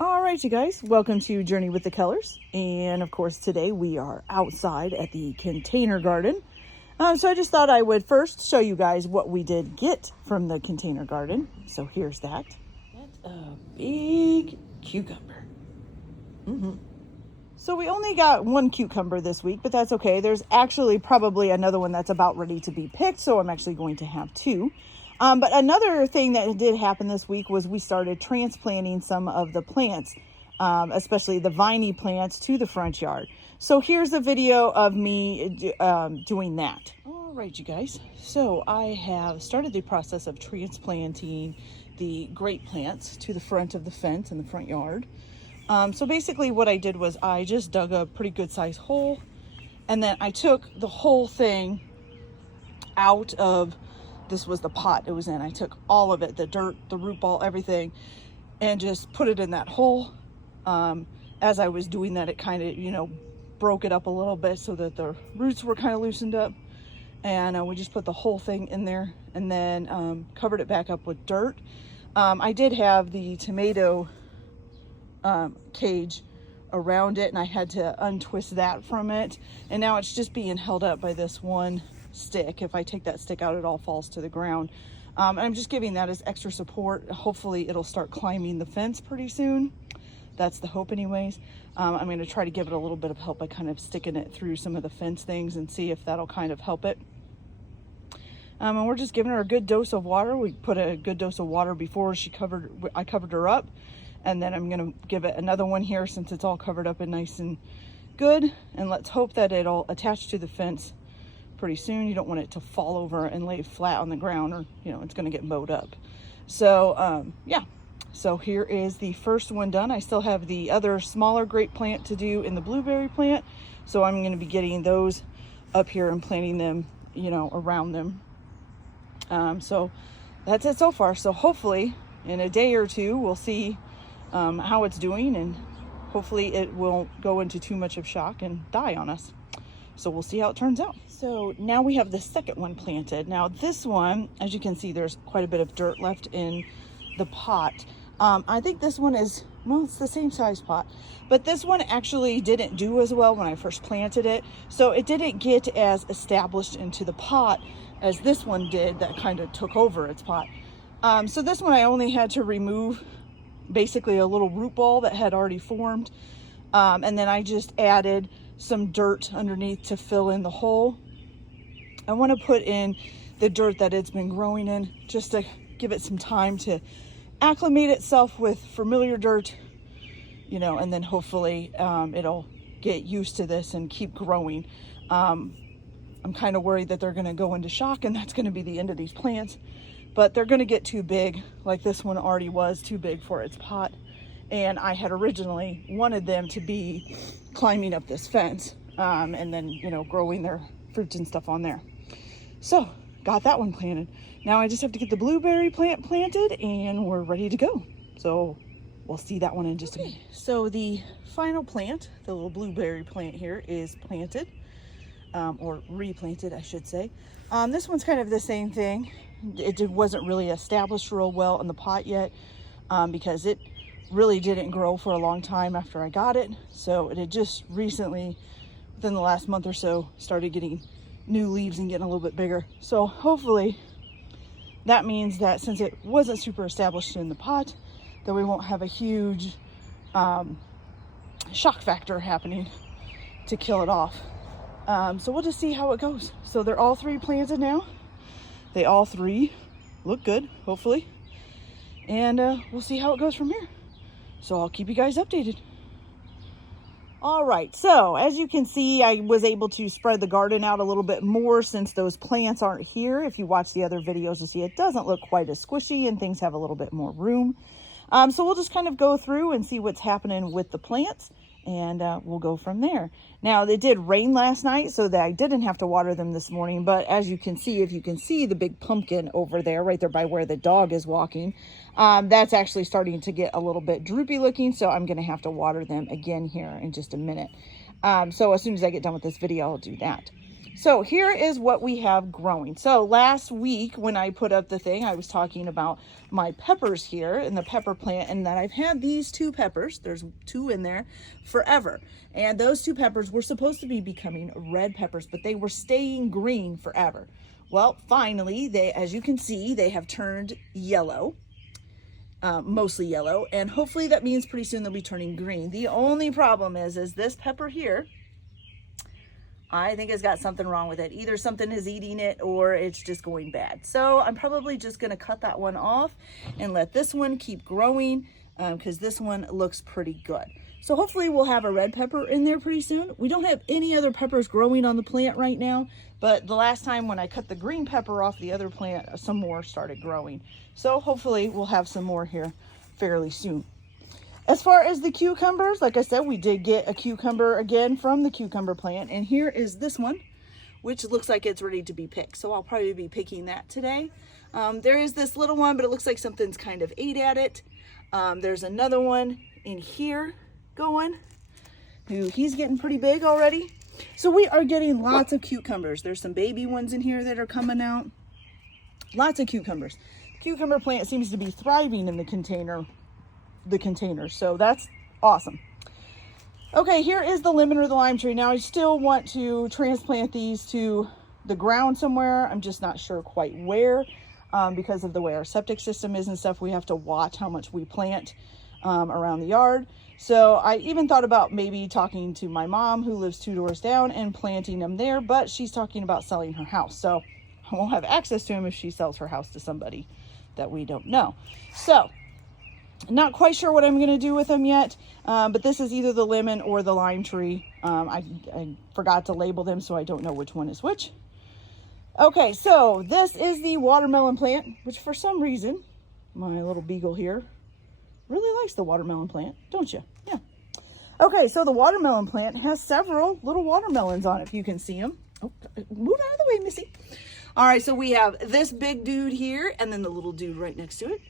All right, you guys, welcome to Journey with the Colors. And of course, today we are outside at the container garden. So I just thought I would first show you guys what we did get from the container garden. So here's that. That's a big cucumber. So we only got one cucumber this week, but that's okay. There's actually probably another one that's about ready to be picked, so I'm actually going to have two. But another thing that did happen this week was we started transplanting some of the plants, especially the viney plants, to the front yard. So here's a video of me doing that. All right, you guys. So I have started the process of transplanting the grape plants to the front of the fence in the front yard. So basically what I did was I just dug a pretty good sized hole, and then I took the whole thing out of, this was the pot it was in. I took all of it, the dirt, the root ball, everything, and just put it in that hole. As I was doing that, it kind of, broke it up a little bit so that the roots were kind of loosened up. And we just put the whole thing in there and then covered it back up with dirt. I did have the tomato cage around it, and I had to untwist that from it. And now it's just being held up by this one stick. If I take that stick out, it all falls to the ground. And I'm just giving that as extra support. Hopefully it'll start climbing the fence pretty soon. That's the hope anyways. I'm going to try to give it a little bit of help by kind of sticking it through some of the fence things and see if that'll kind of help it. And we're just giving her a good dose of water. We put a good dose of water before I covered her up. And then I'm going to give it another one here since it's all covered up and nice and good. And let's hope that it'll attach to the fence pretty soon. You don't want it to fall over and lay flat on the ground, or it's going to get mowed up. So yeah, so here is the first one done. I still have the other smaller grape plant to do in the blueberry plant, so I'm going to be getting those up here and planting them around them. So that's it so far. So hopefully in a day or two we'll see how it's doing, and hopefully it won't go into too much of shock and die on us. So we'll see how it turns out. So now we have the second one planted. Now this one, as you can see, there's quite a bit of dirt left in the pot. I think this one is, well, it's the same size pot, but this one actually didn't do as well when I first planted it. So it didn't get as established into the pot as this one did that kind of took over its pot. So this one I only had to remove basically a little root ball that had already formed. And then I just added some dirt underneath to fill in the hole. I want to put in the dirt that it's been growing in just to give it some time to acclimate itself with familiar dirt, and then hopefully it'll get used to this and keep growing. I'm kind of worried that they're going to go into shock, and that's going to be the end of these plants, but they're going to get too big, like this one already was too big for its pot. And I had originally wanted them to be climbing up this fence and then, growing their fruits and stuff on there. So got that one planted. Now I just have to get the blueberry plant planted and we're ready to go. So we'll see that one in just a minute. So the final plant, the little blueberry plant here, is planted, or replanted, I should say. This one's kind of the same thing. It wasn't really established real well in the pot yet because it really didn't grow for a long time after I got it. So it had just recently, within the last month or so, started getting new leaves and getting a little bit bigger. So hopefully that means that since it wasn't super established in the pot, that we won't have a huge shock factor happening to kill it off. So we'll just see how it goes. So they're all three planted now. They all three look good, hopefully. And we'll see how it goes from here. So I'll keep you guys updated. All right, so as you can see, I was able to spread the garden out a little bit more since those plants aren't here. If you watch the other videos, you'll see it doesn't look quite as squishy and things have a little bit more room. So we'll just kind of go through and see what's happening with the plants, and we'll go from there. Now, it did rain last night, so that I didn't have to water them this morning, but as you can see, if you can see the big pumpkin over there, right there by where the dog is walking, that's actually starting to get a little bit droopy looking, so I'm going to have to water them again here in just a minute. So as soon as I get done with this video, I'll do that. So here is what we have growing. So last week when I put up the thing, I was talking about my peppers here in the pepper plant, and that I've had these 2 peppers, there's 2 in there, forever. And those 2 peppers were supposed to be becoming red peppers, but they were staying green forever. Well, finally, as you can see, they have turned yellow. Mostly yellow, and hopefully that means pretty soon they'll be turning green. The only problem is this pepper here, I think it's got something wrong with it. Either something is eating it or it's just going bad. So I'm probably just going to cut that one off and let this one keep growing because this one looks pretty good. So hopefully we'll have a red pepper in there pretty soon. We don't have any other peppers growing on the plant right now, but the last time when I cut the green pepper off the other plant, some more started growing. So hopefully we'll have some more here fairly soon. As far as the cucumbers, like I said, we did get a cucumber again from the cucumber plant. And here is this one, which looks like it's ready to be picked. So I'll probably be picking that today. There is this little one, but it looks like something's kind of ate at it. There's another one in here going. He's getting pretty big already. So we are getting lots of cucumbers. There's some baby ones in here that are coming out. Lots of cucumbers. The cucumber plant seems to be thriving in the container. So that's awesome. Okay, here is the lemon or the lime tree. Now I still want to transplant these to the ground somewhere. I'm just not sure quite where because of the way our septic system is and stuff. We have to watch how much we plant around the yard. So I even thought about maybe talking to my mom who lives 2 doors down and planting them there, but she's talking about selling her house. So I won't have access to them if she sells her house to somebody that we don't know. So not quite sure what I'm going to do with them yet, but this is either the lemon or the lime tree. I forgot to label them, so I don't know which one is which. Okay, so this is the watermelon plant, which for some reason, my little beagle here really likes the watermelon plant, don't you? Yeah. Okay, so the watermelon plant has several little watermelons on it, if you can see them. Oh, move out of the way, Missy. All right, so we have this big dude here, and then the little dude right next to it.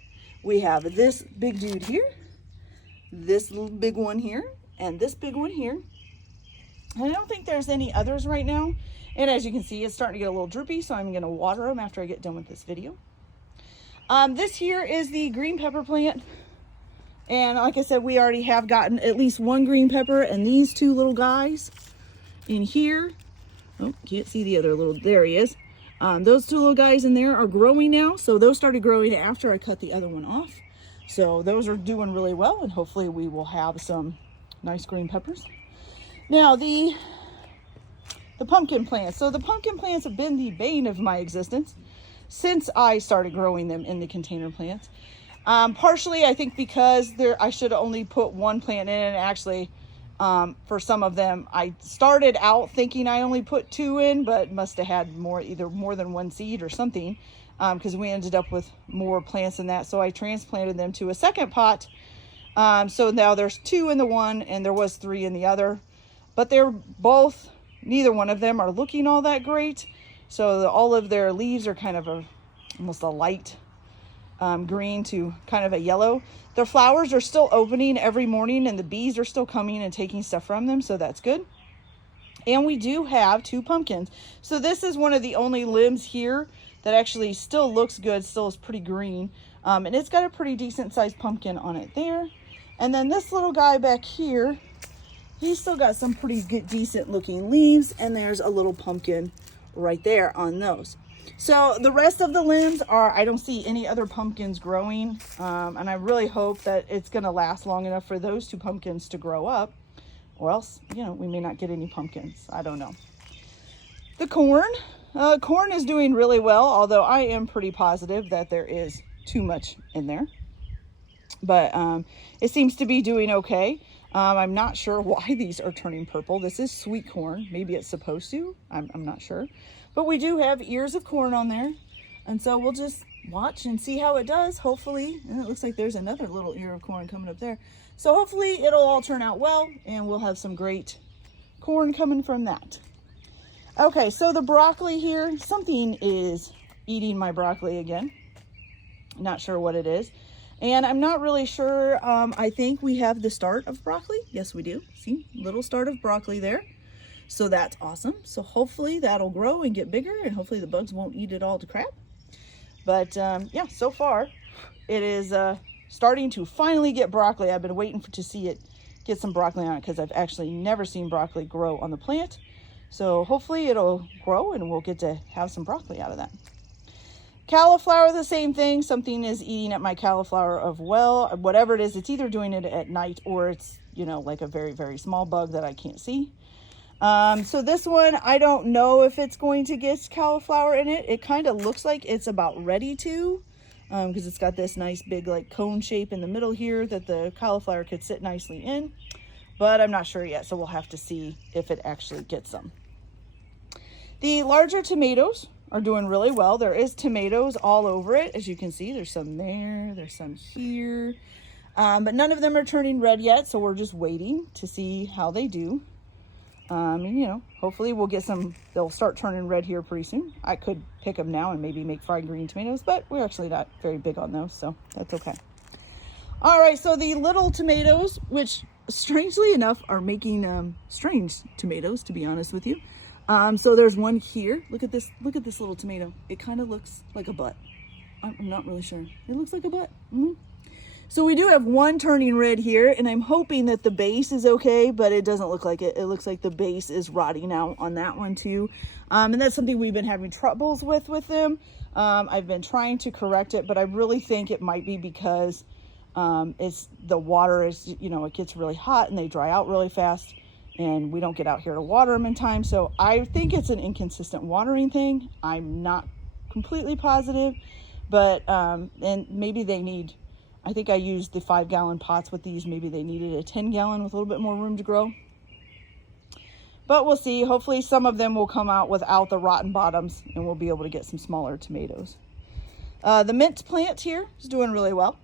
We have this big dude here, this little big one here, and this big one here. I don't think there's any others right now. And as you can see, it's starting to get a little droopy, so I'm going to water them after I get done with this video. This here is the green pepper plant. And like I said, we already have gotten at least 1 green pepper, and these 2 little guys in here. Oh, can't see the other little, there he is. Those 2 little guys in there are growing now. So those started growing after I cut the other one off. So those are doing really well, and hopefully we will have some nice green peppers. Now the pumpkin plants. So the pumpkin plants have been the bane of my existence since I started growing them in the container plants. Partially, I think because I should have only put 1 plant in, and actually for some of them, I started out thinking I only put 2 in, but must have had either more than 1 seed or something, because we ended up with more plants than that. So I transplanted them to a second pot. So now there's 2 in the one, and there was 3 in the other, but neither one of them are looking all that great. So all of their leaves are kind of almost a light green to kind of a yellow. Their flowers are still opening every morning, and the bees are still coming and taking stuff from them, so that's good. And we do have 2 pumpkins. So this is one of the only limbs here that actually still looks good, still is pretty green. And it's got a pretty decent sized pumpkin on it there. And then this little guy back here, he's still got some pretty good, decent looking leaves, and there's a little pumpkin right there on those. So the rest of the limbs I don't see any other pumpkins growing. And I really hope that it's going to last long enough for those 2 pumpkins to grow up, or else, we may not get any pumpkins. I don't know. The corn. Corn is doing really well, although I am pretty positive that there is too much in there. But it seems to be doing okay. I'm not sure why these are turning purple. This is sweet corn. Maybe it's supposed to. I'm not sure. But we do have ears of corn on there. And so we'll just watch and see how it does, hopefully. And it looks like there's another little ear of corn coming up there. So hopefully it'll all turn out well, and we'll have some great corn coming from that. Okay, so the broccoli here, something is eating my broccoli again. Not sure what it is. And I'm not really sure. I think we have the start of broccoli. Yes, we do. See, little start of broccoli there. So that's awesome. So hopefully that'll grow and get bigger, and hopefully the bugs won't eat it all to crap. But yeah, so far it is starting to finally get broccoli. I've been waiting to see it get some broccoli on it because I've actually never seen broccoli grow on the plant. So hopefully it'll grow and we'll get to have some broccoli out of that. Cauliflower, the same thing. Something is eating at my cauliflower of well, whatever it is, it's either doing it at night or it's, you know, like a very, very small bug that I can't see. So this one, I don't know if it's going to get cauliflower in it. It kind of looks like it's about ready to, because it's got this nice big like cone shape in the middle here that the cauliflower could sit nicely in, but I'm not sure yet. So we'll have to see if it actually gets some. The larger tomatoes are doing really well. There is tomatoes all over it. As you can see, there's some there, there's some here, but none of them are turning red yet. So we're just waiting to see how they do. And you know, hopefully we'll get some, they'll start turning red here pretty soon. I could pick them now and maybe make fried green tomatoes, but we're actually not very big on those, so that's okay. All right, so the little tomatoes, which strangely enough are making strange tomatoes, to be honest with you. So there's one here. Look at this little tomato. It kind of looks like a butt. I'm not really sure. It looks like a butt. So we do have one turning red here, and I'm hoping that the base is okay, but it doesn't look like it. It looks like the base is rotting out on that one too. And that's something we've been having troubles with them. I've been trying to correct it, but I really think it might be because it's the water is, you know, it gets really hot and they dry out really fast, and we don't get out here to water them in time. So I think it's an inconsistent watering thing. I'm not completely positive, but and maybe they need, I think I used the 5-gallon pots with these. Maybe they needed a 10-gallon with a little bit more room to grow. But we'll see. Hopefully some of them will come out without the rotten bottoms and we'll be able to get some smaller tomatoes. The mint plant here is doing really well.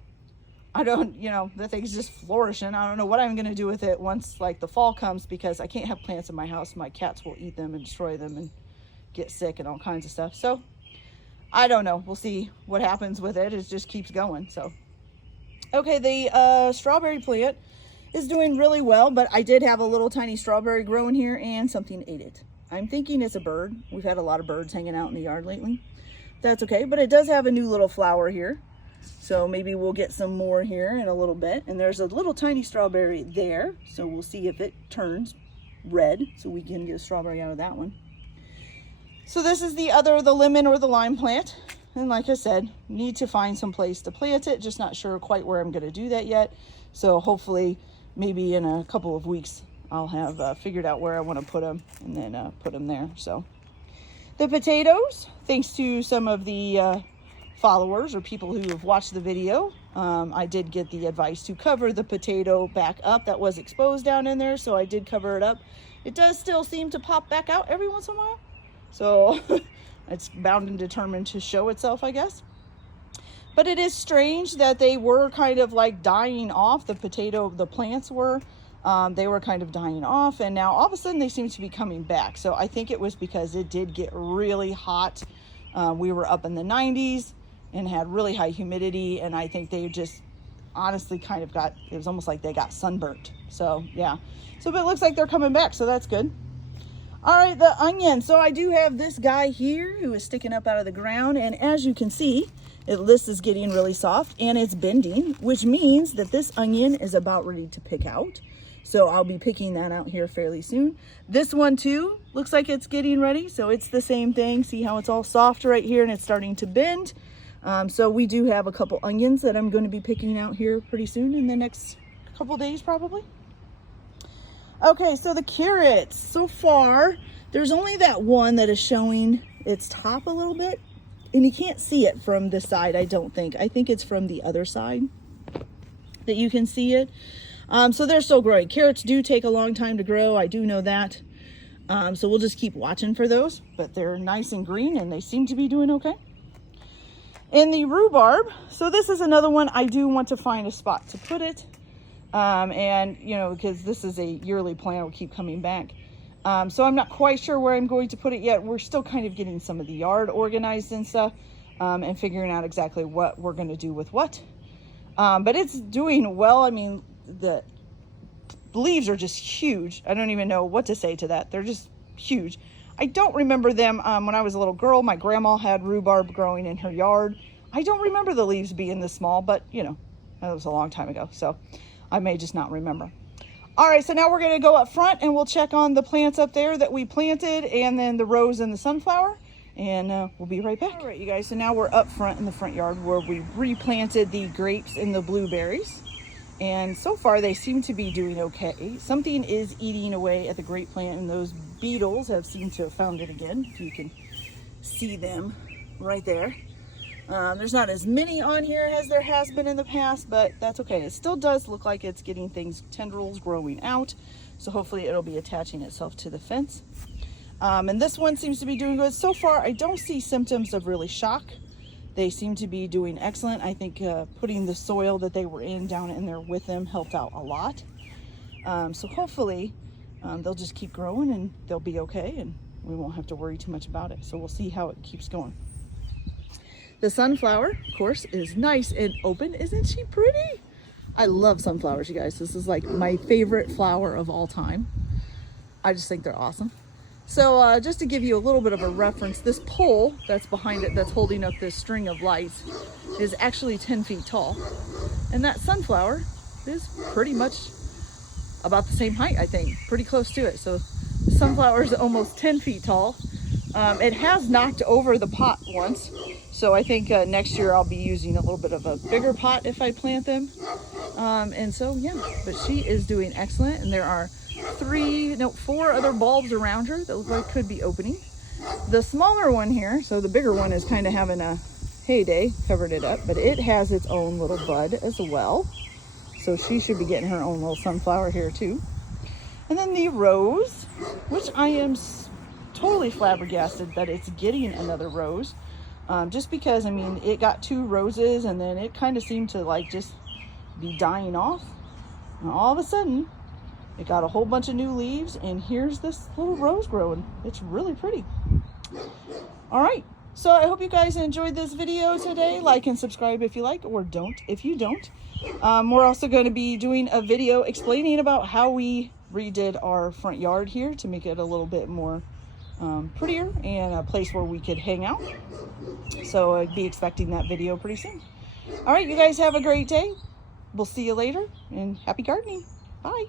I don't, you know, the thing's just flourishing. I don't know what I'm going to do with it once like the fall comes, because I can't have plants in my house. My cats will eat them and destroy them and get sick and all kinds of stuff. So I don't know. We'll see what happens with it. It just keeps going. So. Okay, the strawberry plant is doing really well, but I did have a little tiny strawberry growing here and something ate it. I'm thinking it's a bird. We've had a lot of birds hanging out in the yard lately. That's okay, but it does have a new little flower here. So maybe we'll get some more here in a little bit. And there's a little tiny strawberry there. So we'll see if it turns red so we can get a strawberry out of that one. So this is the lemon or the lime plant. And like I said, need to find some place to plant it. Just not sure quite where I'm going to do that yet. So hopefully maybe in a couple of weeks I'll have figured out where I want to put them and then put them there. So the potatoes, thanks to some of the followers or people who have watched the video, I did get the advice to cover the potato back up that was exposed down in there. So I did cover it up. It does still seem to pop back out every once in a while. So it's bound and determined to show itself, I guess. But it is strange that they were kind of like dying off. The plants were. They were kind of dying off. And now all of a sudden they seem to be coming back. So I think it was because it did get really hot. We were up in the 90s and had really high humidity. And I think they just honestly kind of it was almost like they got sunburnt. So yeah. So but it looks like they're coming back. So that's good. All right, the onion. So I do have this guy here who is sticking up out of the ground. And as you can see, this is getting really soft and it's bending, which means that this onion is about ready to pick out. So I'll be picking that out here fairly soon. This one too, looks like it's getting ready. So it's the same thing. See how it's all soft right here and it's starting to bend. So we do have a couple onions that I'm going to be picking out here pretty soon in the next couple days probably. Okay, so the carrots, so far, there's only that one that is showing its top a little bit, and you can't see it from this side, I don't think. I think it's from the other side that you can see it. So they're still growing. Carrots do take a long time to grow, I do know that. So we'll just keep watching for those, but they're nice and green, and they seem to be doing okay. And the rhubarb, so this is another one I do want to find a spot to put it. And you know, because this is a yearly plant, it'll keep coming back. So I'm not quite sure where I'm going to put it yet. We're still kind of getting some of the yard organized and stuff, and figuring out exactly what we're going to do with what. But it's doing well. I mean, the leaves are just huge. I don't even know what to say to that. They're just huge. I don't remember them when I was a little girl. My grandma had rhubarb growing in her yard. I don't remember the leaves being this small, but you know, that was a long time ago, so I may just not remember. All right, so now we're gonna go up front and we'll check on the plants up there that we planted, and then the rose and the sunflower, and we'll be right back. All right, you guys, so now we're up front in the front yard where we replanted the grapes and the blueberries. And so far they seem to be doing okay. Something is eating away at the grape plant, and those beetles have seemed to have found it again. If you can see them right there. There's not as many on here as there has been in the past, but that's okay. It still does look like it's getting things, tendrils growing out. So hopefully it'll be attaching itself to the fence. And this one seems to be doing good. So far, I don't see symptoms of really shock. They seem to be doing excellent. I think putting the soil that they were in down in there with them helped out a lot. So hopefully they'll just keep growing and they'll be okay, and we won't have to worry too much about it. So we'll see how it keeps going. The sunflower, of course, is nice and open. Isn't she pretty? I love sunflowers, you guys. This is like my favorite flower of all time. I just think they're awesome. So just to give you a little bit of a reference, this pole that's behind it, that's holding up this string of lights, is actually 10 feet tall. And that sunflower is pretty much about the same height, I think, pretty close to it. So the sunflower is almost 10 feet tall. It has knocked over the pot once. So I think next year I'll be using a little bit of a bigger pot if I plant them. And so, yeah, but she is doing excellent. And there are 4 other bulbs around her that look like could be opening. The smaller one here, so the bigger one is kind of having a heyday, covered it up, but it has its own little bud as well. So she should be getting her own little sunflower here too. And then the rose, which I am totally flabbergasted that it's getting another rose. Just because, I mean, it got 2 roses and then it kind of seemed to like just be dying off. And all of a sudden, it got a whole bunch of new leaves, and here's this little rose growing. It's really pretty. All right, so I hope you guys enjoyed this video today. Like and subscribe if you like, or don't if you don't. We're also going to be doing a video explaining about how we redid our front yard here to make it a little bit more prettier and a place where we could hang out. So I'd be expecting that video pretty soon. All right, you guys have a great day. We'll see you later, and happy gardening. Bye.